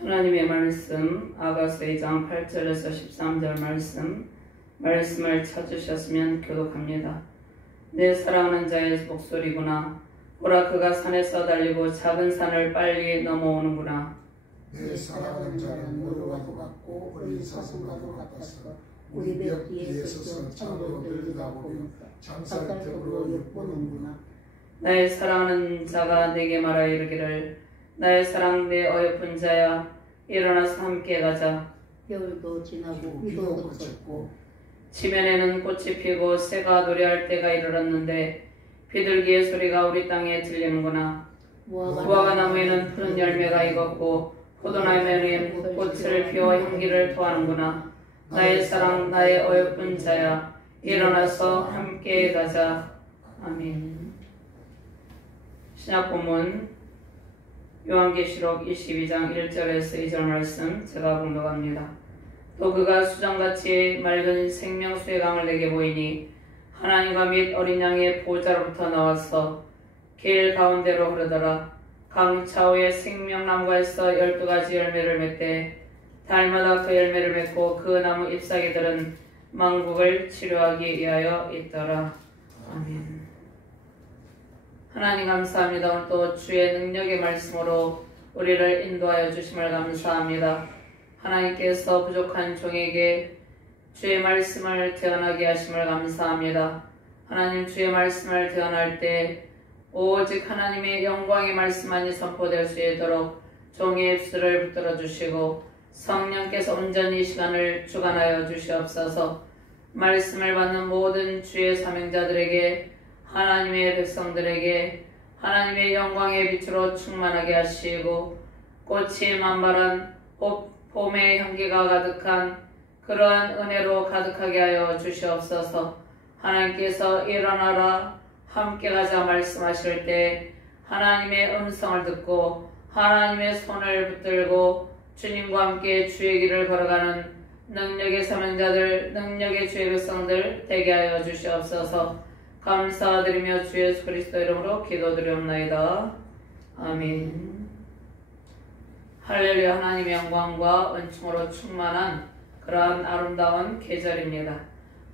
하나님의 말씀 아가서 2장 8절에서 13절 말씀을 찾으셨으면 교독합니다. 내 사랑하는 자의 목소리구나. 보라, 그가 산에서 달리고 작은 산을 빨리 넘어오는구나. 내 사랑하는 자는 노루와도 같고 어린 사슴과도 같아서 우리 벽 뒤에 서서 창으로 들여다보며 창살턱으로 엿보는구나. 나의 사랑하는 자가 내게 말하여 이르기를, 나의 사랑 내 어여쁜 자야, 일어나서 함께 가자. 겨울도 지나고 비도 그쳤고 지면에는 꽃이 피고 새가 노래할 때가 이르렀는데 비둘기의 소리가 우리 땅에 들리는구나. 무화과 나무에는 푸른 열매가 익었고 포도나무에는 꽃을 피워 향기를 토하는구나. 나의 사랑 나의 어여쁜 자야, 일어나서 함께 가자. 아멘. 신약 본문 요한계시록 22장 1절에서 2절 말씀 제가 공독합니다. 또 그가 수정같이 맑은 생명수의 강을 내게 보이니 하나님과 및 어린 양의 보좌로부터 나와서 길 가운데로 흐르더라. 강 좌우에 생명나무가에서 12가지 열매를 맺되 달마다 그 열매를 맺고 그 나무 잎사귀들은 만국을 치료하기 위하여 있더라. 아멘. 하나님 감사합니다. 오늘 또 주의 능력의 말씀으로 우리를 인도하여 주심을 감사합니다. 하나님께서 부족한 종에게 주의 말씀을 대언하게 하심을 감사합니다. 하나님, 주의 말씀을 대언할 때 오직 하나님의 영광의 말씀만이 선포될 수 있도록 종의 입술을 붙들어 주시고 성령께서 온전히 시간을 주관하여 주시옵소서. 말씀을 받는 모든 주의 사명자들에게, 하나님의 백성들에게 하나님의 영광의 빛으로 충만하게 하시고 꽃이 만발한 봄의 향기가 가득한 그러한 은혜로 가득하게 하여 주시옵소서. 하나님께서 일어나라 함께 가자 말씀하실 때 하나님의 음성을 듣고 하나님의 손을 붙들고 주님과 함께 주의 길을 걸어가는 능력의 사명자들, 능력의 주의 백성들 되게 하여 주시옵소서. 감사드리며 주 예수 그리스도 이름으로 기도드리옵나이다. 아멘. 할렐루야. 하나님의 영광과 은총으로 충만한 그러한 아름다운 계절입니다.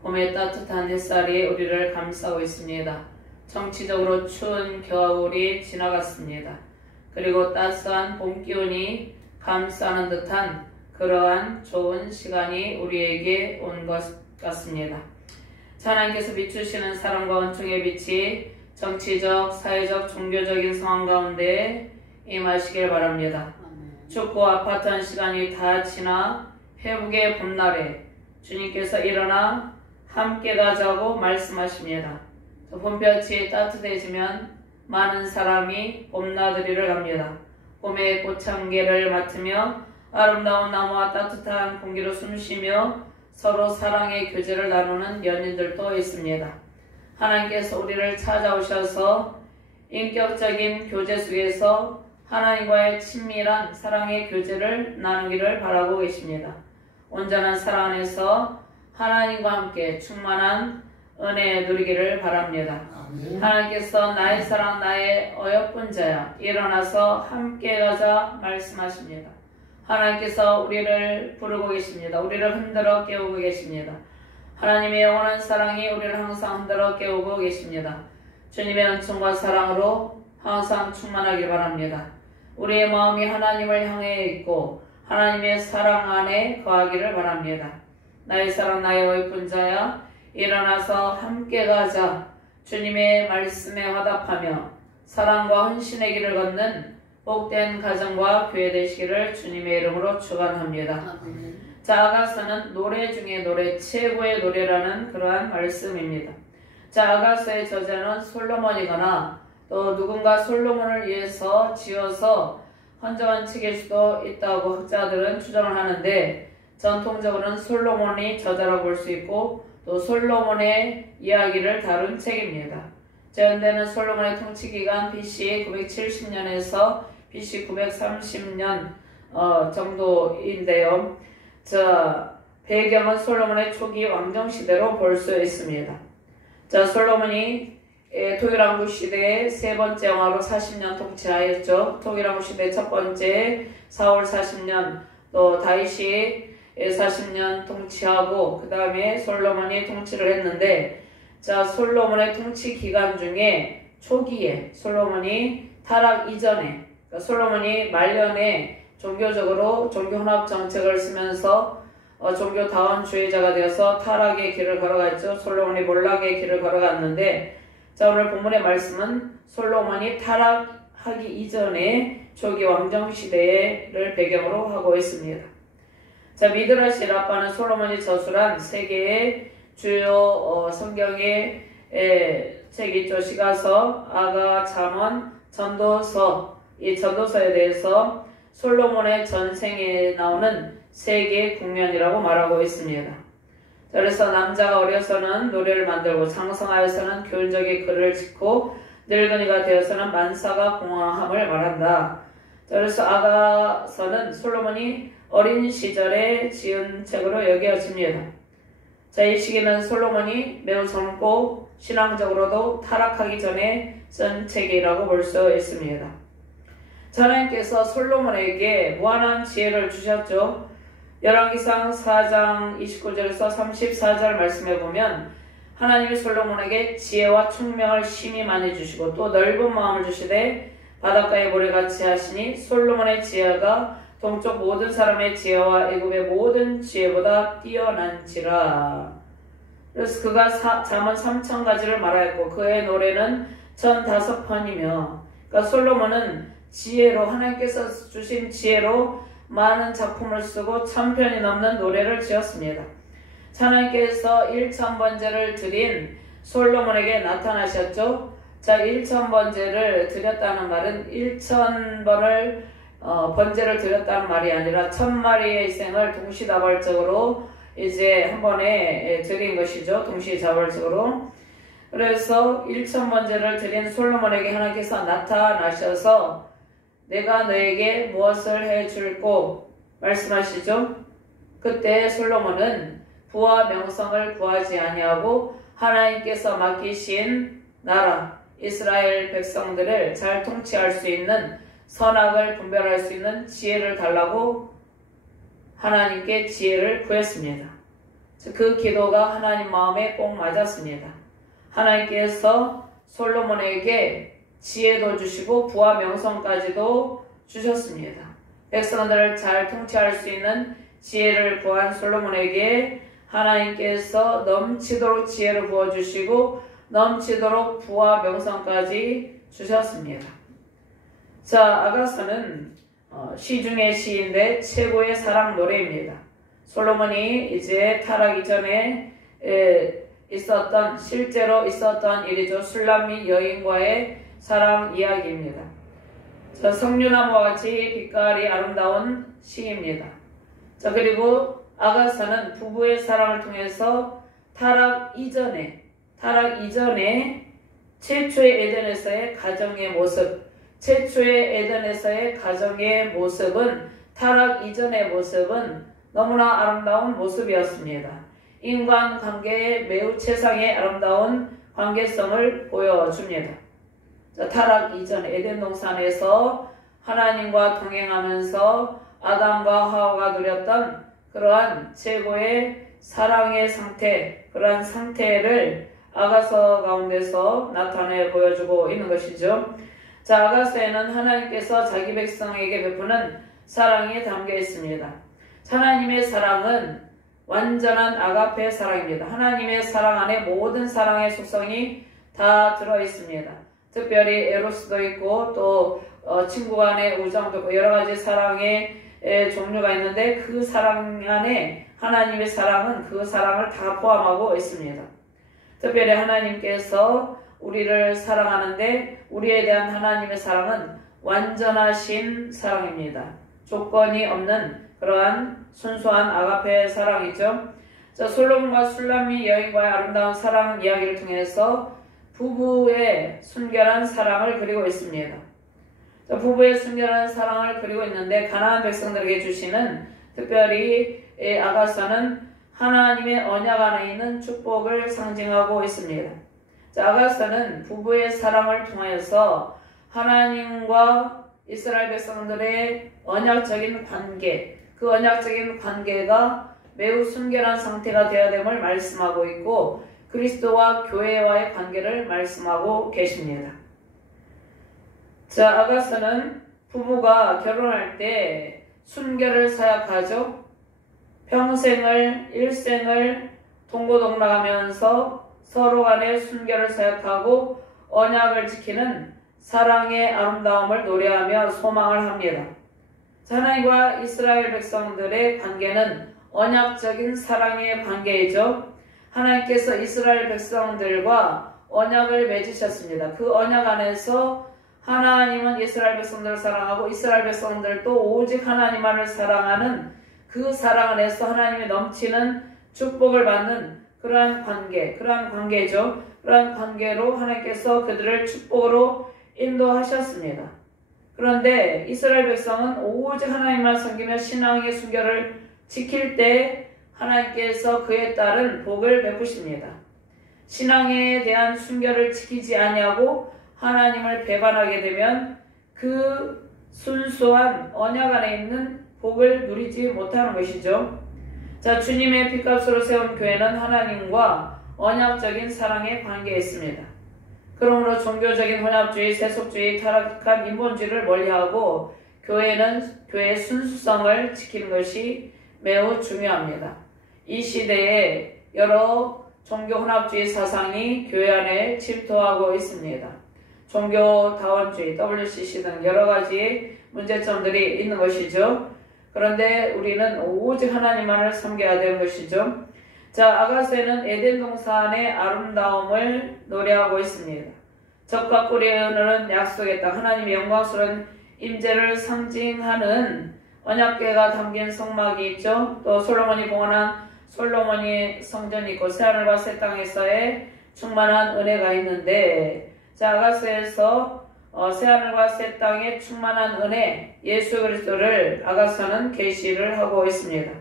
봄의 따뜻한 햇살이 우리를 감싸고 있습니다. 정치적으로 추운 겨울이 지나갔습니다. 그리고 따스한 봄 기운이 감싸는 듯한 그러한 좋은 시간이 우리에게 온 것 같습니다. 하나님께서 비추시는 사랑과 은총의 빛이 정치적, 사회적, 종교적인 상황 가운데 임하시길 바랍니다. 춥고 아파트한 시간이 다 지나 회복의 봄날에 주님께서 일어나 함께 가자고 말씀하십니다. 봄볕이 따뜻해지면 많은 사람이 봄나들이를 갑니다. 봄의 꽃향기를 맡으며 아름다운 나무와 따뜻한 공기로 숨쉬며 서로 사랑의 교제를 나누는 연인들도 있습니다. 하나님께서 우리를 찾아오셔서 인격적인 교제 속에서 하나님과의 친밀한 사랑의 교제를 나누기를 바라고 계십니다. 온전한 사랑 안에서 하나님과 함께 충만한 은혜 누리기를 바랍니다. 아멘. 하나님께서 나의 사랑 나의 어여쁜 자야, 일어나서 함께 가자 말씀하십니다. 하나님께서 우리를 부르고 계십니다. 우리를 흔들어 깨우고 계십니다. 하나님의 영원한 사랑이 우리를 항상 흔들어 깨우고 계십니다. 주님의 은총과 사랑으로 항상 충만하길 바랍니다. 우리의 마음이 하나님을 향해 있고 하나님의 사랑 안에 거하기를 바랍니다. 나의 사랑 나의 어여쁜 자야, 일어나서 함께 가자. 주님의 말씀에 화답하며 사랑과 헌신의 길을 걷는 복된 가정과 교회 되시기를 주님의 이름으로 축원합니다. 자, 아가서는 노래 중에 노래, 최고의 노래라는 그러한 말씀입니다. 자, 아가서의 저자는 솔로몬이거나 또 누군가 솔로몬을 위해서 지어서 헌정한 책일 수도 있다고 학자들은 추정을 하는데, 전통적으로는 솔로몬이 저자라고 볼 수 있고 또 솔로몬의 이야기를 다룬 책입니다. 현대는 솔로몬의 통치기간 BC 970년에서 BC 930년 정도인데요. 자, 배경은 솔로몬의 초기 왕정 시대로 볼 수 있습니다. 자, 솔로몬이 통일왕국 시대의 세 번째 왕으로 40년 통치하였죠. 통일왕국 시대 첫 번째 사울 40년, 또 다윗이 40년 통치하고 그 다음에 솔로몬이 통치를 했는데, 자, 솔로몬의 통치 기간 중에 초기에 솔로몬이 타락 이전에, 그러니까 솔로몬이 말년에 종교적으로 종교혼합 정책을 쓰면서 종교다원주의자가 되어서 타락의 길을 걸어갔죠. 솔로몬이 몰락의 길을 걸어갔는데, 자, 오늘 본문의 말씀은 솔로몬이 타락하기 이전에 초기 왕정시대를 배경으로 하고 있습니다. 자, 미드라시 라빠는 솔로몬이 저술한 세 개의 주요 성경의 책이 있죠. 시가서, 아가, 잠언, 전도서. 이 전도서에 대해서 솔로몬의 전생에 나오는 세 개의 국면이라고 말하고 있습니다. 그래서 남자가 어려서는 노래를 만들고, 장성하여서는 교훈적인 글을 짓고, 늙은이가 되어서는 만사가 공허함을 말한다. 그래서 아가서는 솔로몬이 어린 시절에 지은 책으로 여겨집니다. 자, 이 시기는 솔로몬이 매우 젊고 신앙적으로도 타락하기 전에 쓴 책이라고 볼 수 있습니다. 하나님께서 솔로몬에게 무한한 지혜를 주셨죠. 열왕기상 4장 29절에서 34절 말씀해 보면 하나님이 솔로몬에게 지혜와 총명을 심히 많이 주시고 또 넓은 마음을 주시되 바닷가의 모래같이 하시니 솔로몬의 지혜가 동쪽 모든 사람의 지혜와 애굽의 모든 지혜보다 뛰어난지라. 그래서 그가 잠언 3,000가지를 말하였고 그의 노래는 1,005편이며, 그러니까 솔로몬은 지혜로, 하나님께서 주신 지혜로 많은 작품을 쓰고 1,000편이 넘는 노래를 지었습니다. 하나님께서 1,000번제를 드린 솔로몬에게 나타나셨죠. 자, 1,000번제를 드렸다는 말은 1,000번을 번제를 드렸다는 말이 아니라 1,000마리의 생을 동시다발적으로 이제 한 번에 드린 것이죠. 동시다발적으로. 그래서 1,000번제를 드린 솔로몬에게 하나님께서 나타나셔서 내가 너에게 무엇을 해줄꼬 말씀하시죠. 그때 솔로몬은 부와 명성을 구하지 아니하고 하나님께서 맡기신 나라 이스라엘 백성들을 잘 통치할 수 있는, 선악을 분별할 수 있는 지혜를 달라고 하나님께 지혜를 구했습니다. 그 기도가 하나님 마음에 꼭 맞았습니다. 하나님께서 솔로몬에게 지혜도 주시고 부와 명성까지도 주셨습니다. 백성들을 잘 통치할 수 있는 지혜를 구한 솔로몬에게 하나님께서 넘치도록 지혜를 부어주시고 넘치도록 부와 명성까지 주셨습니다. 자, 아가서는 시 중의 시인데 최고의 사랑 노래입니다. 솔로몬이 이제 타락 이전에 실제로 있었던 일이죠. 술람 여인과의 사랑 이야기입니다. 자, 성류나무와 같이 빛깔이 아름다운 시입니다. 자, 그리고 아가서는 부부의 사랑을 통해서 타락 이전에 최초의 에덴에서의 가정의 모습, 최초의 에덴에서의 가정의 모습은 타락 이전의 모습은 너무나 아름다운 모습이었습니다. 인간관계의 매우 최상의 아름다운 관계성을 보여줍니다. 자, 타락 이전 에덴 동산에서 하나님과 동행하면서 아담과 하와가 누렸던 그러한 최고의 사랑의 상태, 그러한 상태를 아가서 가운데서 나타내 보여주고 있는 것이죠. 자, 아가서에는 하나님께서 자기 백성에게 베푸는 사랑이 담겨 있습니다. 하나님의 사랑은 완전한 아가페 사랑입니다. 하나님의 사랑 안에 모든 사랑의 속성이 다 들어 있습니다. 특별히 에로스도 있고 또 친구 간의 우정도 있고 여러 가지 사랑의 종류가 있는데 그 사랑 안에 하나님의 사랑은 그 사랑을 다 포함하고 있습니다. 특별히 하나님께서 우리를 사랑하는데 우리에 대한 하나님의 사랑은 완전하신 사랑입니다. 조건이 없는 그러한 순수한 아가페 사랑이죠. 자, 솔로몬과 술람미 여인과의 아름다운 사랑 이야기를 통해서 부부의 순결한 사랑을 그리고 있습니다. 자, 부부의 순결한 사랑을 그리고 있는데 가나안 백성들에게 주시는 특별히 아가서는 하나님의 언약 안에 있는 축복을 상징하고 있습니다. 자, 아가서는 부부의 사랑을 통하여서 하나님과 이스라엘 백성들의 언약적인 관계, 그 언약적인 관계가 매우 순결한 상태가 되어야 됨을 말씀하고 있고 그리스도와 교회와의 관계를 말씀하고 계십니다. 자, 아가서는 부부가 결혼할 때 순결을 사약하죠. 평생을 일생을 동고동락하면서 서로 간의 순결을 사약하고 언약을 지키는 사랑의 아름다움을 노래하며 소망을 합니다. 하나님과 이스라엘 백성들의 관계는 언약적인 사랑의 관계이죠. 하나님께서 이스라엘 백성들과 언약을 맺으셨습니다. 그 언약 안에서 하나님은 이스라엘 백성들을 사랑하고 이스라엘 백성들도 오직 하나님만을 사랑하는 그 사랑 안에서 하나님이 넘치는 축복을 받는 그러한 관계죠. 그러한 관계로 하나님께서 그들을 축복으로 인도하셨습니다. 그런데 이스라엘 백성은 오직 하나님만 섬기며 신앙의 순결을 지킬 때 하나님께서 그에 따른 복을 베푸십니다. 신앙에 대한 순결을 지키지 아니하고 하나님을 배반하게 되면 그 순수한 언약 안에 있는 복을 누리지 못하는 것이죠. 자, 주님의 핏값으로 세운 교회는 하나님과 언약적인 사랑의 관계에 있습니다. 그러므로 종교적인 혼합주의, 세속주의, 타락한 인본주의를 멀리하고 교회의 순수성을 지키는 것이 매우 중요합니다. 이 시대에 여러 종교 혼합주의 사상이 교회 안에 침투하고 있습니다. 종교다원주의, WCC 등 여러 가지 문제점들이 있는 것이죠. 그런데 우리는 오직 하나님만을 섬겨야 되는 것이죠. 자, 아가서에는 에덴 동산의 아름다움을 노래하고 있습니다. 적과 꿀이 흐르는 약속의 땅, 하나님의 영광스러운 임재를 상징하는 언약궤가 담긴 성막이 있죠. 또 솔로몬이 봉헌한 솔로몬이 성전이 있고 새하늘과 새 땅에서의 충만한 은혜가 있는데, 자, 아가서에서 새하늘과 새 땅에 충만한 은혜, 예수 그리스도를 아가서는 계시를 하고 있습니다.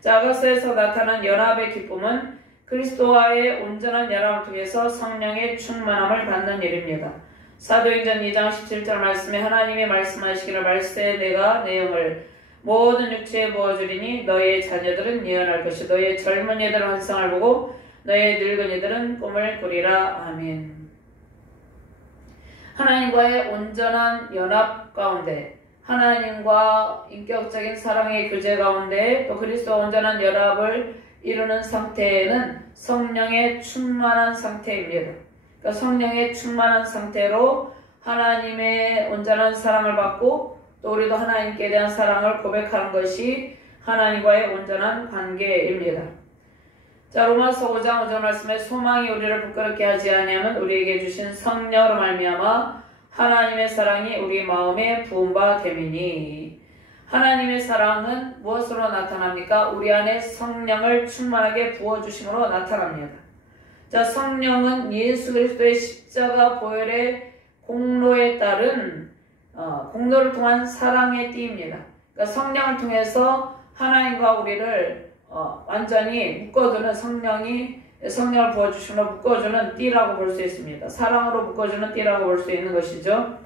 자, 아가서에서 나타난 연합의 기쁨은 그리스도와의 온전한 연합을 통해서 성령의 충만함을 받는 일입니다. 사도행전 2장 17절 말씀에 하나님이 말씀하시기를 말세 내가 내 영을 모든 육체에 부어주리니 너희의 자녀들은 예언할 것이 너희의 젊은이들은 환상을 보고 너희의 늙은이들은 꿈을 꾸리라. 아멘. 하나님과의 온전한 연합 가운데, 하나님과 인격적인 사랑의 교제 가운데, 또 그리스도와 온전한 연합을 이루는 상태는 성령의 충만한 상태입니다. 그러니까 성령의 충만한 상태로 하나님의 온전한 사랑을 받고 또 우리도 하나님께 대한 사랑을 고백하는 것이 하나님과의 온전한 관계입니다. 자, 로마서 5장 5절 말씀에 소망이 우리를 부끄럽게 하지 아니하면 우리에게 주신 성령으로 말미암아 하나님의 사랑이 우리 마음에 부은 바 됨이니, 하나님의 사랑은 무엇으로 나타납니까? 우리 안에 성령을 충만하게 부어주심으로 나타납니다. 자, 성령은 예수 그리스도의 십자가 보혈의 공로에 따른 공로를 통한 사랑의 띠입니다. 그러니까 성령을 통해서 하나님과 우리를 완전히 묶어두는 성령을 부어주심으로 묶어주는 띠라고 볼 수 있습니다. 사랑으로 묶어주는 띠라고 볼 수 있는 것이죠.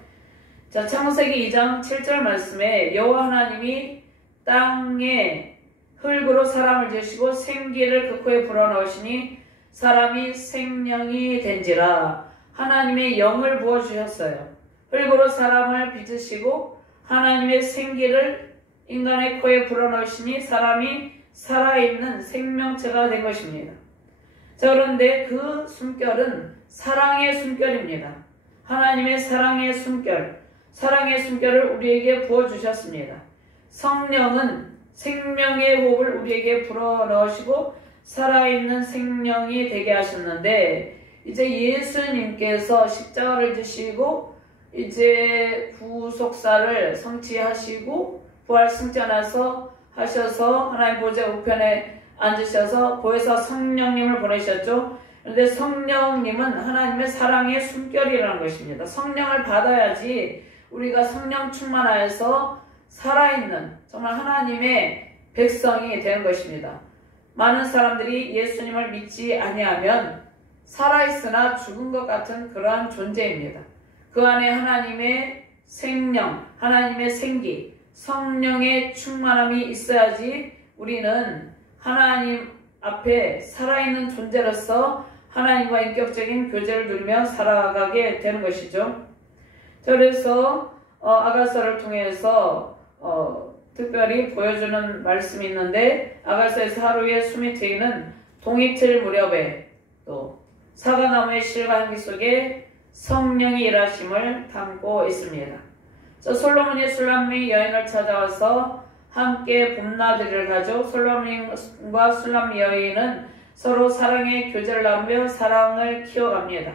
자, 창세기 2장 7절 말씀에 여호와 하나님이 땅에 흙으로 사람을 지으시고 생기를 그 코에 불어넣으시니 사람이 생명이 된지라. 하나님의 영을 부어주셨어요. 흙으로 사람을 빚으시고 하나님의 생기를 인간의 코에 불어넣으시니 사람이 살아있는 생명체가 된 것입니다. 자, 그런데 그 숨결은 사랑의 숨결입니다. 하나님의 사랑의 숨결을 우리에게 부어주셨습니다. 성령은 생명의 호흡을 우리에게 불어넣으시고 살아있는 생명이 되게 하셨는데, 이제 예수님께서 십자가를 지시고 이제 구속사를 성취하시고 부활 승천하셔서 하나님 보좌 우편에 앉으셔서 보혜사 성령님을 보내셨죠. 그런데 성령님은 하나님의 사랑의 숨결이라는 것입니다. 성령을 받아야지 우리가 성령 충만하여서 살아있는 정말 하나님의 백성이 되는 것입니다. 많은 사람들이 예수님을 믿지 아니하면 살아있으나 죽은 것 같은 그러한 존재입니다. 그 안에 하나님의 생명, 하나님의 생기, 성령의 충만함이 있어야지 우리는 하나님 앞에 살아있는 존재로서 하나님과 인격적인 교제를 누리며 살아가게 되는 것이죠. 그래서 아가서를 통해서 특별히 보여주는 말씀이 있는데, 아가서에서 하루에 숨이 트이는 동이틀 무렵에 또 사과나무의 실과 향기 속에 성령이 일하심을 담고 있습니다. 솔로몬이 술람미 여인을 찾아와서 함께 봄나들이를 가죠. 솔로몬과 술람미 여인은 서로 사랑의 교제를 나누며 사랑을 키워갑니다.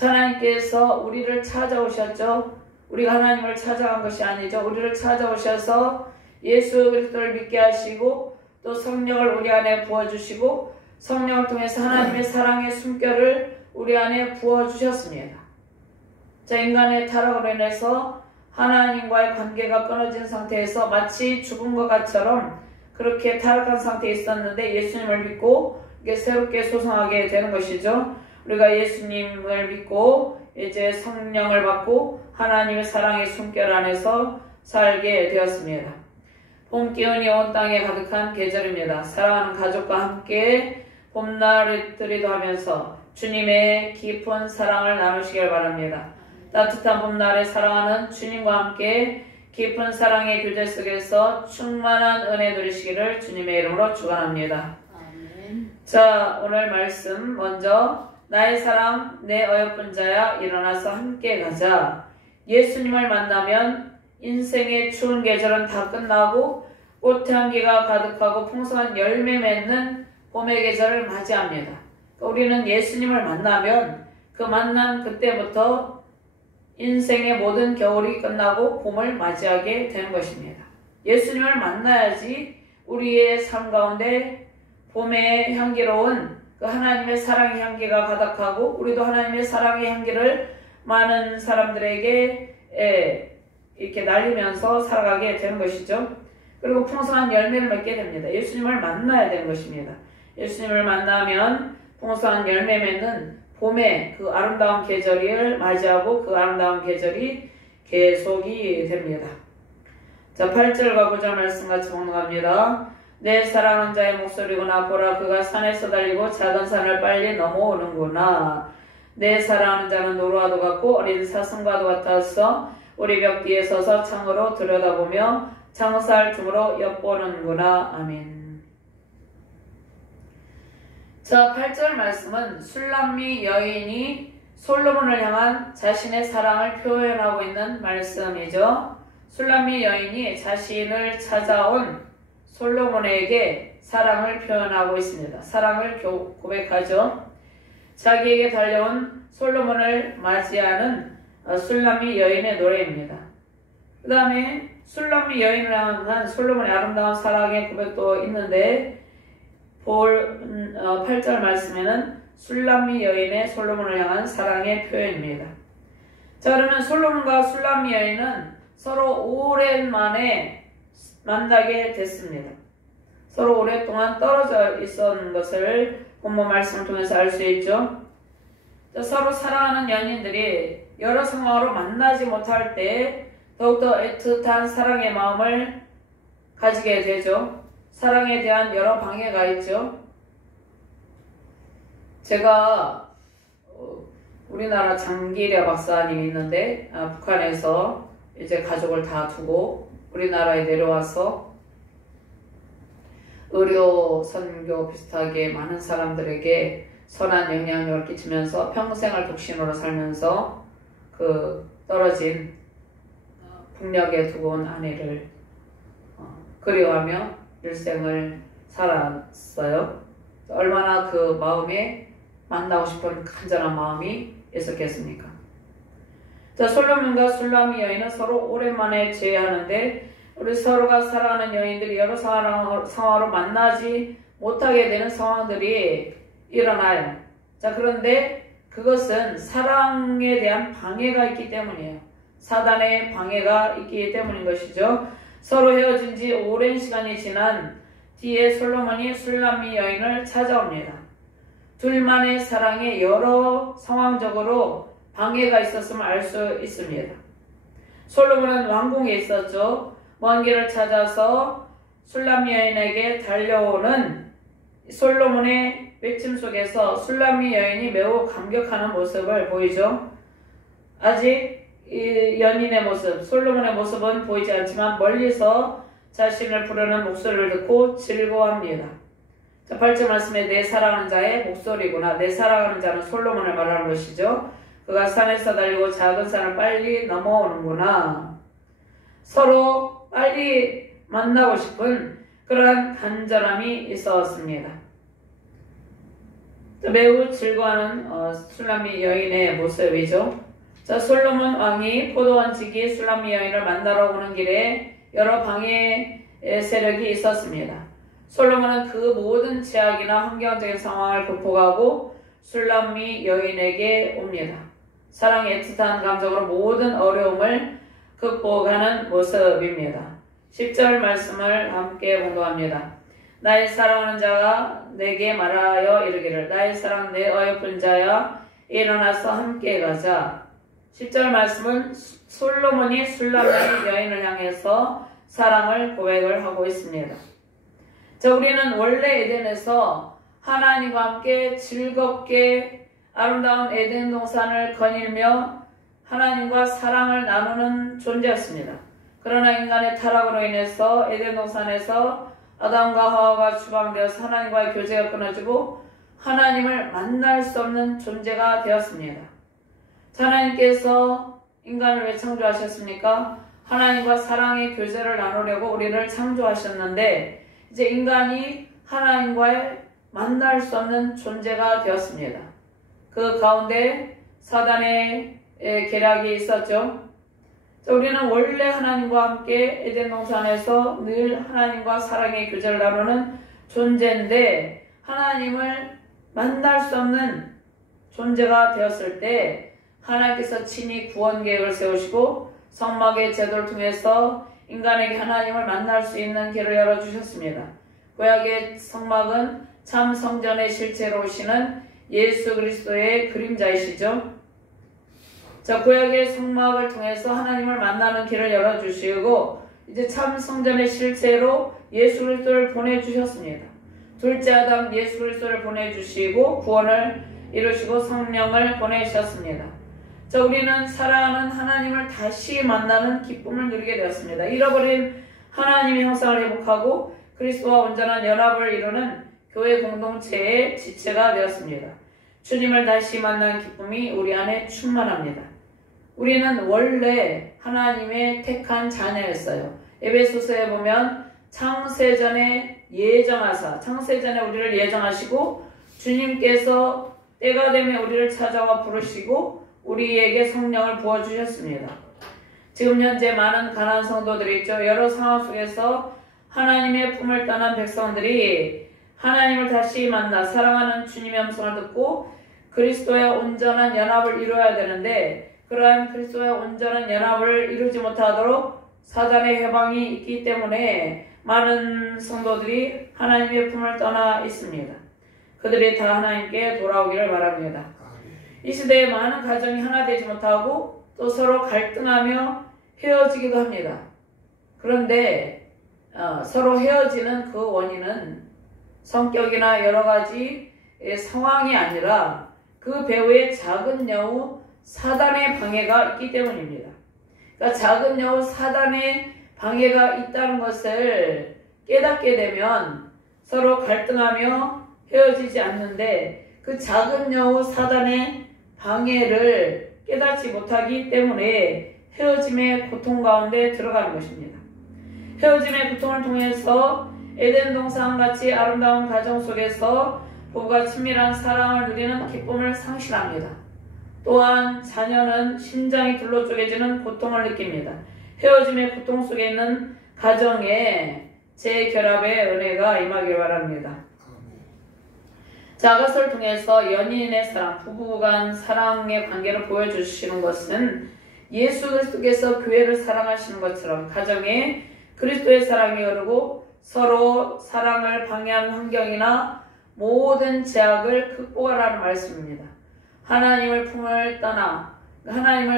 하나님께서 우리를 찾아오셨죠. 우리가 하나님을 찾아간 것이 아니죠. 우리를 찾아오셔서 예수 그리스도를 믿게 하시고 또 성령을 우리 안에 부어주시고 성령을 통해서 하나님의 사랑의 숨결을 우리 안에 부어주셨습니다. 인간의 타락으로 인해서 하나님과의 관계가 끊어진 상태에서 마치 죽은 것 같처럼 그렇게 타락한 상태에 있었는데 예수님을 믿고 이게 새롭게 소생하게 되는 것이죠. 우리가 예수님을 믿고 이제 성령을 받고 하나님의 사랑의 숨결 안에서 살게 되었습니다. 봄 기운이 온 땅에 가득한 계절입니다. 사랑하는 가족과 함께 봄나들이도 하면서 주님의 깊은 사랑을 나누시길 바랍니다. 따뜻한 봄날에 사랑하는 주님과 함께 깊은 사랑의 교제 속에서 충만한 은혜 누리시기를 주님의 이름으로 축원합니다. 아멘. 자, 오늘 말씀 먼저 나의 사랑 내 어여쁜 자야 일어나서 함께 가자. 예수님을 만나면 인생의 추운 계절은 다 끝나고 꽃향기가 가득하고 풍성한 열매 맺는 봄의 계절을 맞이합니다. 우리는 예수님을 만나면 그 만난 그때부터 인생의 모든 겨울이 끝나고 봄을 맞이하게 되는 것입니다. 예수님을 만나야지 우리의 삶 가운데 봄의 향기로운 그 하나님의 사랑의 향기가 가득하고 우리도 하나님의 사랑의 향기를 많은 사람들에게 이렇게 날리면서 살아가게 되는 것이죠. 그리고 풍성한 열매를 맺게 됩니다. 예수님을 만나야 되는 것입니다. 예수님을 만나면 풍성한 열매 맺는 봄의 그 아름다운 계절을 맞이하고 그 아름다운 계절이 계속이 됩니다. 자, 8절과 9절 말씀 같이 공독합니다. 내 사랑하는 자의 목소리구나. 보라, 그가 산에서 달리고 작은 산을 빨리 넘어오는구나. 내 사랑하는 자는 노루와도 같고 어린 사슴과도 같아서 우리 벽 뒤에 서서 창으로 들여다보며 창살 틈으로 엿보는구나. 아멘. 자, 8절 말씀은 술람미 여인이 솔로몬을 향한 자신의 사랑을 표현하고 있는 말씀이죠. 술람미 여인이 자신을 찾아온 솔로몬에게 사랑을 표현하고 있습니다. 사랑을 고백하죠. 자기에게 달려온 솔로몬을 맞이하는 술람미 여인의 노래입니다. 그 다음에 술람미 여인을 향한 솔로몬의 아름다운 사랑의 고백도 있는데 8절 말씀에는 술람미 여인의 솔로몬을 향한 사랑의 표현입니다. 자, 그러면 솔로몬과 술람미 여인은 서로 오랜만에 만나게 됐습니다. 서로 오랫동안 떨어져 있었는 것을 본문 말씀을 통해서 알 수 있죠. 자, 서로 사랑하는 연인들이 여러 상황으로 만나지 못할 때 더욱더 애틋한 사랑의 마음을 가지게 되죠. 사랑에 대한 여러 방해가 있죠. 제가 우리나라 장기랴 박사님이 있는데 북한에서 이제 가족을 다 두고 우리나라에 내려와서 의료 선교 비슷하게 많은 사람들에게 선한 영향력을 끼치면서 평생을 독신으로 살면서 그 떨어진 북녘에 두고 온 아내를 그리워하며 일생을 살았어요. 얼마나 그 마음에 만나고 싶은 간절한 마음이 있었겠습니까? 자, 솔로몬과 술람미 여인은 서로 오랜만에 재회하는데 우리 서로가 사랑하는 여인들이 여러 상황으로 만나지 못하게 되는 상황들이 일어나요. 자, 그런데 그것은 사랑에 대한 방해가 있기 때문이에요. 사단의 방해가 있기 때문인 것이죠. 서로 헤어진 지 오랜 시간이 지난 뒤에 솔로몬이 술람미 여인을 찾아옵니다. 둘만의 사랑에 여러 상황적으로 방해가 있었음을 알 수 있습니다. 솔로몬은 왕궁에 있었죠. 먼 길을 찾아서 술람미 여인에게 달려오는 솔로몬의 외침 속에서 술람미 여인이 매우 감격하는 모습을 보이죠. 아직 이 연인의 모습, 솔로몬의 모습은 보이지 않지만 멀리서 자신을 부르는 목소리를 듣고 즐거워합니다. 자, 8절 말씀에 내 사랑하는 자의 목소리구나. 내 사랑하는 자는 솔로몬을 말하는 것이죠. 그가 산에서 달리고 작은 산을 빨리 넘어오는구나. 서로 빨리 만나고 싶은 그러한 간절함이 있었습니다. 매우 즐거워하는 술람미 여인의 모습이죠. 자, 솔로몬 왕이 포도원 지기 술람미 여인을 만나러 오는 길에 여러 방해 세력이 있었습니다. 솔로몬은 그 모든 제약이나 환경적인 상황을 극복하고 술람미 여인에게 옵니다. 사랑의 애틋한 감정으로 모든 어려움을 극복하는 모습입니다. 10절 말씀을 함께 공독합니다. 나의 사랑하는 자가 내게 말하여 이르기를 나의 사랑 내 어여쁜 자야 일어나서 함께 가자. 10절 말씀은 솔로몬이 술람미 여인을 향해서 사랑을 고백을 하고 있습니다. 자, 우리는 원래 에덴에서 하나님과 함께 즐겁게 아름다운 에덴 동산을 거닐며 하나님과 사랑을 나누는 존재였습니다. 그러나 인간의 타락으로 인해서 에덴 동산에서 아담과 하와가 추방되어서 하나님과의 교제가 끊어지고 하나님을 만날 수 없는 존재가 되었습니다. 하나님께서 인간을 왜 창조하셨습니까? 하나님과 사랑의 교제를 나누려고 우리를 창조하셨는데 이제 인간이 하나님과의 만날 수 없는 존재가 되었습니다. 그 가운데 사단의 계략이 있었죠. 우리는 원래 하나님과 함께 에덴 동산에서 늘 하나님과 사랑의 교제를 나누는 존재인데 하나님을 만날 수 없는 존재가 되었을 때 하나님께서 친히 구원 계획을 세우시고 성막의 제도를 통해서 인간에게 하나님을 만날 수 있는 길을 열어주셨습니다. 구약의 성막은 참 성전의 실체로 오시는 예수 그리스도의 그림자이시죠. 자, 구약의 성막을 통해서 하나님을 만나는 길을 열어주시고 이제 참 성전의 실체로 예수 그리스도를 보내주셨습니다. 둘째 아담 예수 그리스도를 보내주시고 구원을 이루시고 성령을 보내주셨습니다. 자, 우리는 사랑하는 하나님을 다시 만나는 기쁨을 누리게 되었습니다. 잃어버린 하나님의 형상을 회복하고 그리스도와 온전한 연합을 이루는 교회 공동체의 지체가 되었습니다. 주님을 다시 만난 기쁨이 우리 안에 충만합니다. 우리는 원래 하나님의 택한 자녀였어요. 에베소서에 보면 창세전에 우리를 예정하시고 주님께서 때가 되면 우리를 찾아와 부르시고 우리에게 성령을 부어주셨습니다. 지금 현재 많은 가난한 성도들이 있죠. 여러 상황 속에서 하나님의 품을 떠난 백성들이 하나님을 다시 만나 사랑하는 주님의 음성을 듣고 그리스도의 온전한 연합을 이루어야 되는데 그러한 그리스도의 온전한 연합을 이루지 못하도록 사단의 해방이 있기 때문에 많은 성도들이 하나님의 품을 떠나 있습니다. 그들이 다 하나님께 돌아오기를 바랍니다. 이 시대에 많은 가정이 하나 되지 못하고 또 서로 갈등하며 헤어지기도 합니다. 그런데 서로 헤어지는 그 원인은 성격이나 여러 가지 상황이 아니라 그 배우의 작은 여우 사단의 방해가 있기 때문입니다. 그러니까 작은 여우 사단의 방해가 있다는 것을 깨닫게 되면 서로 갈등하며 헤어지지 않는데 그 작은 여우 사단의 방해를 깨닫지 못하기 때문에 헤어짐의 고통 가운데 들어가는 것입니다. 헤어짐의 고통을 통해서 에덴 동산같이 아름다운 가정 속에서 부부가 친밀한 사랑을 누리는 기쁨을 상실합니다. 또한 자녀는 심장이 둘러 쪼개지는 고통을 느낍니다. 헤어짐의 고통 속에 있는 가정에 재결합의 은혜가 임하길 바랍니다. 자가서를 통해서 연인의 사랑, 부부 간 사랑의 관계를 보여주시는 것은 예수 그리스도께서 교회를 사랑하시는 것처럼 가정에 그리스도의 사랑이 흐르고 서로 사랑을 방해하는 환경이나 모든 제약을 극복하라는 말씀입니다. 하나님을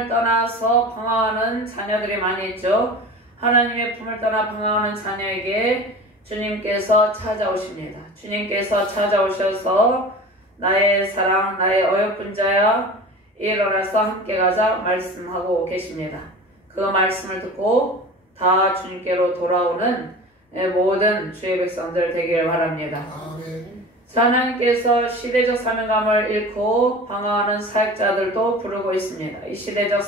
떠나서 방황하는 자녀들이 많이 있죠. 하나님의 품을 떠나 방황하는 자녀에게 주님께서 찾아오십니다. 주님께서 찾아오셔서 나의 사랑, 나의 어여쁜 자야, 일어나서 함께 가자 말씀하고 계십니다. 그 말씀을 듣고 다 주님께로 돌아오는 모든 주의 백성들 되기를 바랍니다. 아멘. 하나님께서 시대적 사명감을 잃고 방황하는 사역자들도 부르고 있습니다. 이 시대적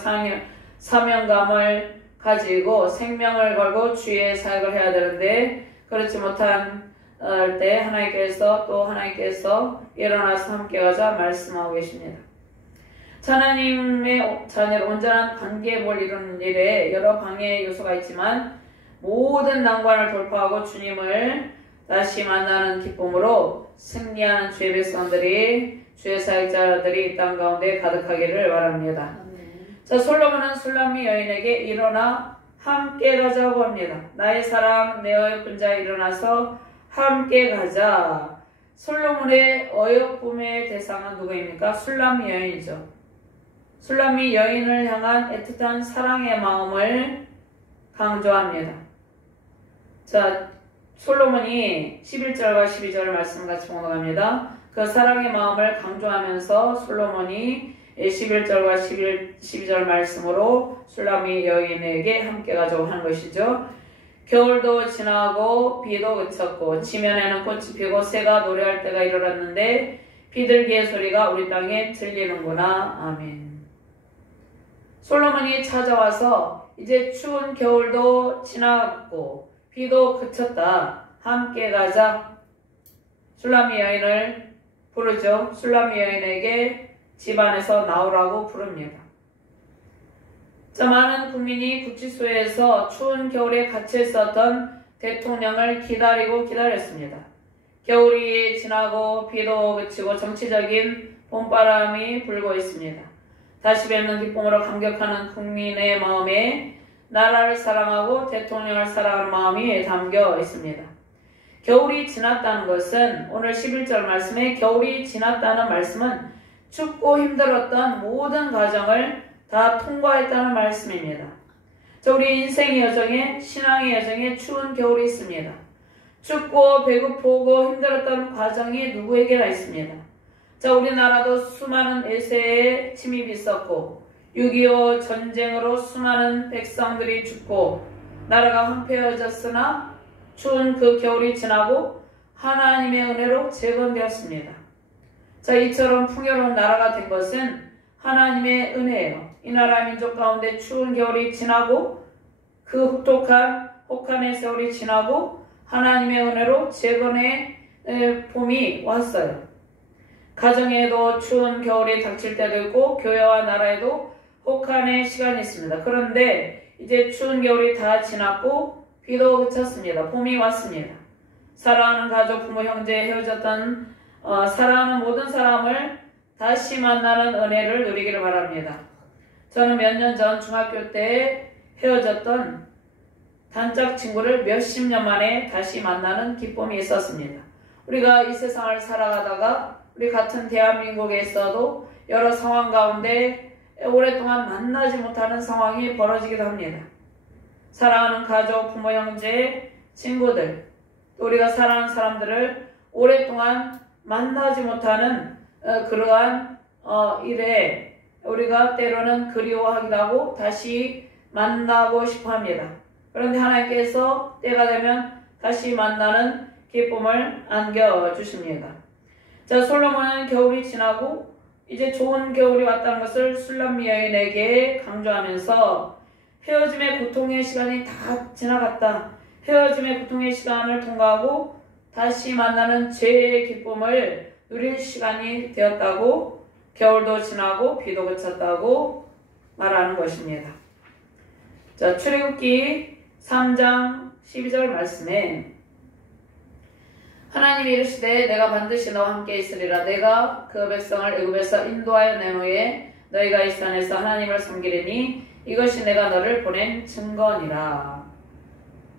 사명감을 가지고 생명을 걸고 주의 사역을 해야 되는데 그렇지 못한 때 하나님께서 일어나서 함께 가자 말씀하고 계십니다. 하나님의 자녀로 온전한 관계를 이루는 일에 여러 방해 요소가 있지만 모든 난관을 돌파하고 주님을 다시 만나는 기쁨으로 승리하는 주의 백성들이, 주의 사역자들이 이 땅 가운데 가득하기를 바랍니다. 자, 솔로몬은 술람미 여인에게 일어나 함께 가자고 합니다. 나의 사랑, 내 어여쁜 자 일어나서 함께 가자. 솔로몬의 어여쁨의 대상은 누구입니까? 술람미 여인이죠. 술람미 여인을 향한 애틋한 사랑의 마음을 강조합니다. 자, 솔로몬이 11절과 12절 말씀 같이 공독합니다. 그 사랑의 마음을 강조하면서 솔로몬이 11절과 12절 말씀으로 술람미 여인에게 함께 가자고 하는 것이죠. 겨울도 지나고 비도 그쳤고 지면에는 꽃이 피고 새가 노래할 때가 이르렀는데 비둘기의 소리가 우리 땅에 들리는구나. 아멘. 솔로몬이 찾아와서 이제 추운 겨울도 지나갔고 비도 그쳤다. 함께 가자. 술람미 여인을 부르죠. 술람미 여인에게 집안에서 나오라고 부릅니다. 자, 많은 국민이 구치소에서 추운 겨울에 갇혀 있었던 대통령을 기다렸습니다. 겨울이 지나고 비도 그치고 정치적인 봄바람이 불고 있습니다. 다시 뵙는 기쁨으로 감격하는 국민의 마음에 나라를 사랑하고 대통령을 사랑하는 마음이 담겨 있습니다. 겨울이 지났다는 것은 오늘 11절 말씀에 겨울이 지났다는 말씀은 춥고 힘들었던 모든 과정을 다 통과했다는 말씀입니다. 자, 우리 인생의 여정에, 신앙의 여정에 추운 겨울이 있습니다. 춥고 배고프고 힘들었던 과정이 누구에게나 있습니다. 자, 우리나라도 수많은 외세의 침입이 있었고 6.25 전쟁으로 수많은 백성들이 죽고 나라가 황폐해졌으나 추운 그 겨울이 지나고 하나님의 은혜로 재건되었습니다. 자, 이처럼 풍요로운 나라가 된 것은 하나님의 은혜예요. 이 나라 민족 가운데 추운 겨울이 지나고 그 혹한의 세월이 지나고 하나님의 은혜로 재건의 봄이 왔어요. 가정에도 추운 겨울이 닥칠 때도 있고 교회와 나라에도 혹한의 시간이 있습니다. 그런데 이제 추운 겨울이 다 지났고 비도 그쳤습니다. 봄이 왔습니다. 사랑하는 가족, 부모, 형제, 헤어졌던 사랑하는 모든 사람을 다시 만나는 은혜를 누리기를 바랍니다. 저는 몇 년 전 중학교 때 헤어졌던 단짝 친구를 몇십 년 만에 다시 만나는 기쁨이 있었습니다. 우리가 이 세상을 살아가다가 우리 같은 대한민국에 있어도 여러 상황 가운데 오랫동안 만나지 못하는 상황이 벌어지기도 합니다. 사랑하는 가족, 부모, 형제, 친구들, 또 우리가 사랑하는 사람들을 오랫동안 만나지 못하는 그러한 일에 우리가 때로는 그리워하기도 하고 다시 만나고 싶어 합니다. 그런데 하나님께서 때가 되면 다시 만나는 기쁨을 안겨주십니다. 자, 솔로몬은 겨울이 지나고 이제 좋은 겨울이 왔다는 것을 술람미 여인에게 강조하면서 헤어짐의 고통의 시간이 다 지나갔다. 헤어짐의 고통의 시간을 통과하고 다시 만나는 죄의 기쁨을 누릴 시간이 되었다고, 겨울도 지나고 비도 그쳤다고 말하는 것입니다. 자, 출애굽기 3장 12절 말씀에 하나님이 이르시되 내가 반드시 너와 함께 있으리라. 내가 그 백성을 애굽에서 인도하여 낸 후에 너희가 이 산에서 하나님을 섬기리니 이것이 내가 너를 보낸 증거니라.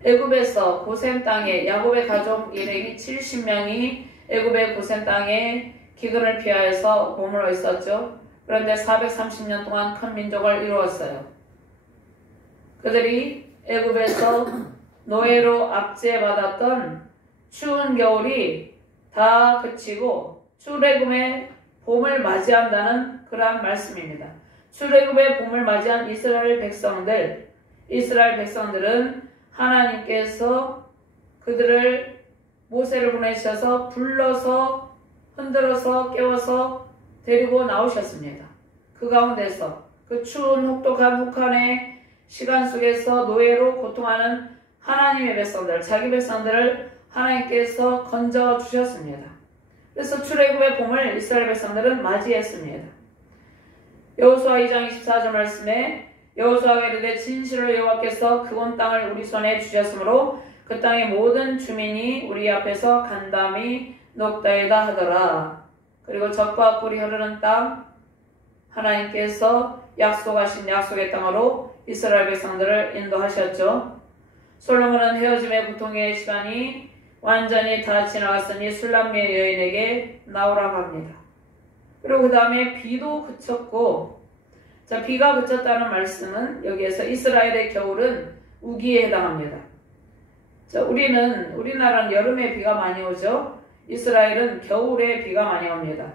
애굽에서 고센 땅에 야곱의 가족 일행이 70명이 애굽의 고센 땅에 기근을 피하여서 머물러 있었죠. 그런데 430년 동안 큰 민족을 이루었어요. 그들이 애굽에서 노예로 압제받았던 추운 겨울이 다 그치고 출애굽의 봄을 맞이한다는 그러한 말씀입니다. 출애굽의 봄을 맞이한 이스라엘 백성들은 하나님께서 그들을 모세를 보내셔서 불러서 흔들어서 깨워서 데리고 나오셨습니다. 그 가운데서 그 추운 혹독한 혹한의 시간 속에서 노예로 고통하는 하나님의 백성들, 자기 백성들을 하나님께서 건져 주셨습니다. 그래서 출애굽의 봄을 이스라엘 백성들은 맞이했습니다. 여호수아 2장 24절 말씀에 여호수아가 이르되 진실로 여호와께서 그 온 땅을 우리 손에 주셨으므로 그 땅의 모든 주민이 우리 앞에서 간담이 녹다이다 하더라. 그리고 젖과 꿀이 흐르는 땅, 하나님께서 약속하신 약속의 땅으로 이스라엘 백성들을 인도하셨죠. 솔로몬은 헤어짐의 고통의 시간이 완전히 다 지나갔으니 술람미의 여인에게 나오라고 합니다. 그리고 그 다음에 비도 그쳤고, 자, 비가 그쳤다는 말씀은 여기에서 이스라엘의 겨울은 우기에 해당합니다. 자, 우리나라는 여름에 비가 많이 오죠. 이스라엘은 겨울에 비가 많이 옵니다.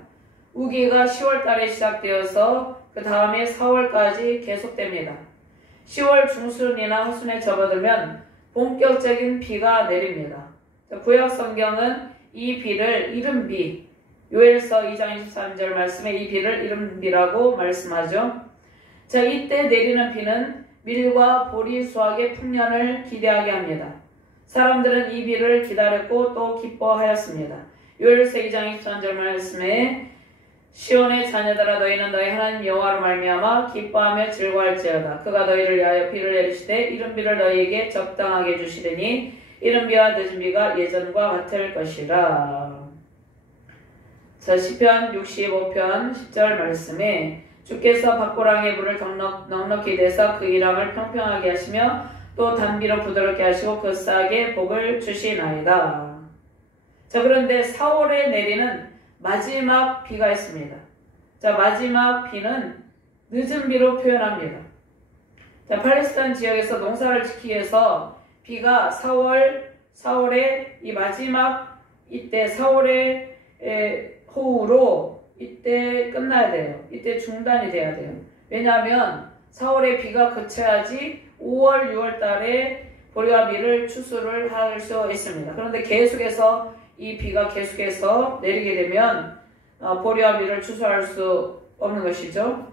우기가 10월 달에 시작되어서 그 다음에 4월까지 계속됩니다. 10월 중순이나 하순에 접어들면 본격적인 비가 내립니다. 구약 성경은 이 비를 이른비, 요엘서 2장 23절 말씀에 이 비를 이른비라고 말씀하죠. 자, 이때 내리는 비는 밀과 보리 수확의 풍년을 기대하게 합니다. 사람들은 이 비를 기다렸고 또 기뻐하였습니다. 요엘서 2장 23절 말씀에 시온의 자녀들아 너희는 너희 하나님 여호와로 말미암아 기뻐하며 즐거워할지어다. 그가 너희를 위하여 비를 내리시되 이른 비를 너희에게 적당하게 주시리니 이른 비와 늦은 비가 예전과 같을 것이라. 자, 시편 65편 10절 말씀에 주께서 밭고랑의 물을 넉넉히 내서 그 이랑을 평평하게 하시며 또 단비로 부드럽게 하시고 그 싹에 복을 주시나이다. 자, 그런데 4월에 내리는 마지막 비가 있습니다. 자, 마지막 비는 늦은 비로 표현합니다. 자, 팔레스타인 지역에서 농사를 짓기 위해서 비가 4월에 이 마지막 이때 4월의 호우로 이때 끝나야 돼요. 이때 중단이 돼야 돼요. 왜냐하면 4월에 비가 그쳐야지 5월, 6월 달에 보리와 밀을 추수를 할 수 있습니다. 그런데 계속해서 이 비가 계속해서 내리게 되면 보리와 밀을 추수할 수 없는 것이죠.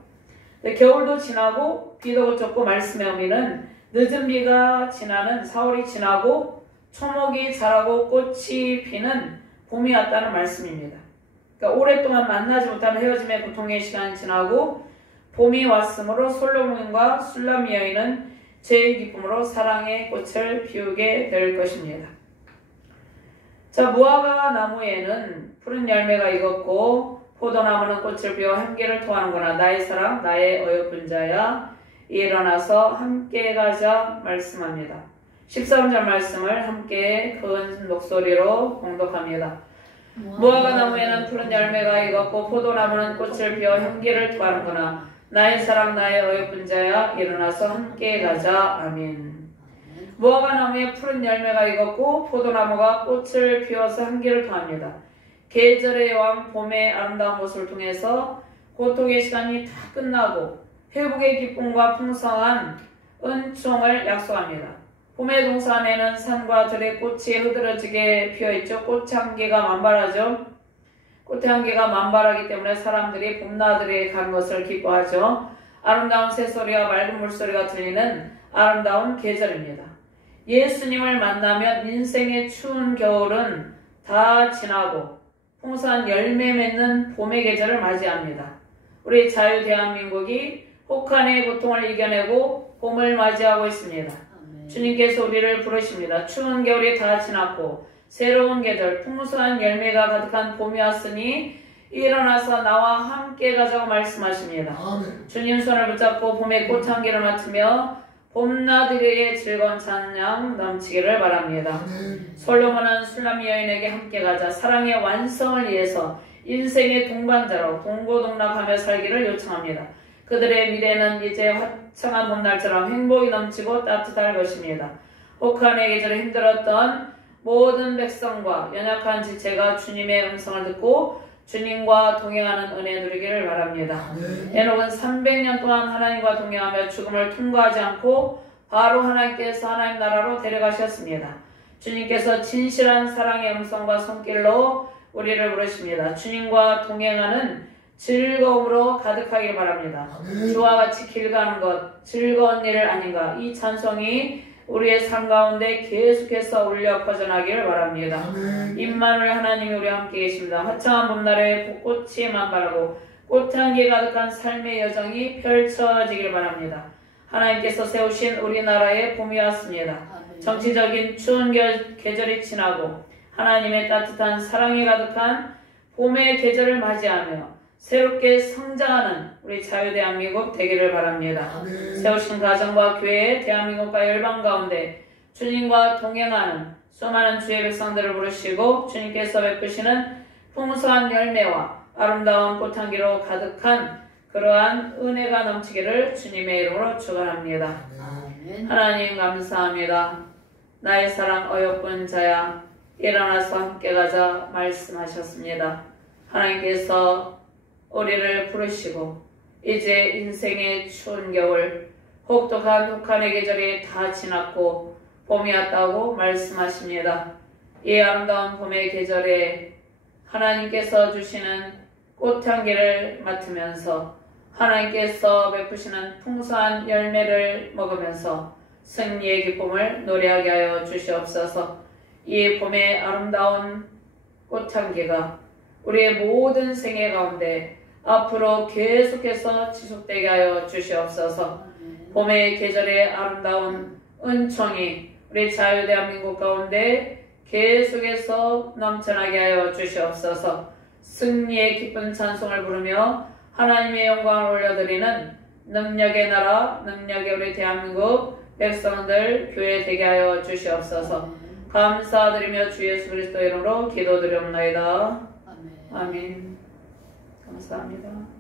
겨울도 지나고 비도 그쳤고 말씀의 의미는 늦은 비가 지나는 4월이 지나고 초목이 자라고 꽃이 피는 봄이 왔다는 말씀입니다. 그러니까 오랫동안 만나지 못한 헤어짐의 고통의 시간이 지나고 봄이 왔으므로 솔로몬과 술람미 여인은 제의 기쁨으로 사랑의 꽃을 피우게 될 것입니다. 자, 무화과 나무에는 푸른 열매가 익었고 포도나무는 꽃을 피워 향기를 토하는구나. 나의 사랑, 나의 어여쁜 자야, 일어나서 함께 가자 말씀합니다. 13절 말씀을 함께 큰 목소리로 봉독합니다. 무화과 나무에는 푸른 열매가 익었고 포도나무는 꽃을 피워 향기를 토하는구나. 나의 사랑, 나의 어여쁜 자야, 일어나서 함께 가자. 아멘. 무화과 나무에 푸른 열매가 익었고 포도나무가 꽃을 피워서 향기를 토합니다. 계절의 여왕 봄의 아름다운 모습을 통해서 고통의 시간이 다 끝나고 회복의 기쁨과 풍성한 은총을 약속합니다. 봄의 동산에는 산과 들의 꽃이 흐드러지게 피어있죠. 꽃향기가 만발하죠. 꽃향기가 만발하기 때문에 사람들이 봄나들이에 가는 것을 기뻐하죠. 아름다운 새소리와 맑은 물소리가 들리는 아름다운 계절입니다. 예수님을 만나면 인생의 추운 겨울은 다 지나고 풍성한 열매 맺는 봄의 계절을 맞이합니다. 우리 자유 대한민국이 혹한의 고통을 이겨내고 봄을 맞이하고 있습니다. 주님께서 우리를 부르십니다. 추운 겨울이 다 지났고 새로운 계절, 풍성한 열매가 가득한 봄이 왔으니 일어나서 나와 함께 가자고 말씀하십니다. 아멘. 주님 손을 붙잡고 봄의 꽃향기를 맡으며 봄나들이의 즐거운 찬양 넘치기를 바랍니다. 아멘. 솔로몬은 술람 여인에게 함께 가자 사랑의 완성을 위해서 인생의 동반자로 동고동락하며 살기를 요청합니다. 그들의 미래는 이제 화창한 봄날처럼 행복이 넘치고 따뜻할 것입니다. 혹한의 계절에 힘들었던 모든 백성과 연약한 지체가 주님의 음성을 듣고 주님과 동행하는 은혜 누리기를 바랍니다. 아멘. 에녹은 300년 동안 하나님과 동행하며 죽음을 통과하지 않고 바로 하나님께서 하나님 나라로 데려가셨습니다. 주님께서 진실한 사랑의 음성과 손길로 우리를 부르십니다. 주님과 동행하는 즐거움으로 가득하길 바랍니다. 아멘. 주와 같이 길 가는 것 즐거운 일 아닌가. 이 찬송이 우리의 삶 가운데 계속해서 울려 퍼져나기를 바랍니다. 아멘. 임마누엘 하나님이 우리와 함께 계십니다. 화창한 봄날에 벚꽃이 만발하고 꽃향기에 가득한 삶의 여정이 펼쳐지길 바랍니다. 하나님께서 세우신 우리나라의 봄이 왔습니다. 정치적인 추운 계절이 지나고 하나님의 따뜻한 사랑이 가득한 봄의 계절을 맞이하며 새롭게 성장하는 우리 자유대한민국 되기를 바랍니다. 아멘. 세우신 가정과 교회, 대한민국과 열방 가운데 주님과 동행하는 수많은 주의 백성들을 부르시고 주님께서 베푸시는 풍성한 열매와 아름다운 꽃향기로 가득한 그러한 은혜가 넘치기를 주님의 이름으로 축원합니다. 아멘. 하나님 감사합니다. 나의 사랑 어여쁜 자야 일어나서 함께 가자 말씀하셨습니다. 하나님께서 우리를 부르시고 이제 인생의 추운 겨울 혹독한 혹한의 계절이 다 지났고 봄이 왔다고 말씀하십니다. 이 아름다운 봄의 계절에 하나님께서 주시는 꽃향기를 맡으면서 하나님께서 베푸시는 풍성한 열매를 먹으면서 승리의 기쁨을 노래하게 하여 주시옵소서. 이 봄의 아름다운 꽃향기가 우리의 모든 생애 가운데 앞으로 계속해서 지속되게 하여 주시옵소서. 봄의 계절의 아름다운 은총이 우리 자유대한민국 가운데 계속해서 넘쳐나게 하여 주시옵소서. 승리의 기쁜 찬송을 부르며 하나님의 영광을 올려드리는 능력의 나라, 능력의 우리 대한민국 백성들 교회 되게 하여 주시옵소서. 감사드리며 주 예수 그리스도 이름으로 기도드리옵나이다. 아멘. 감사합니다.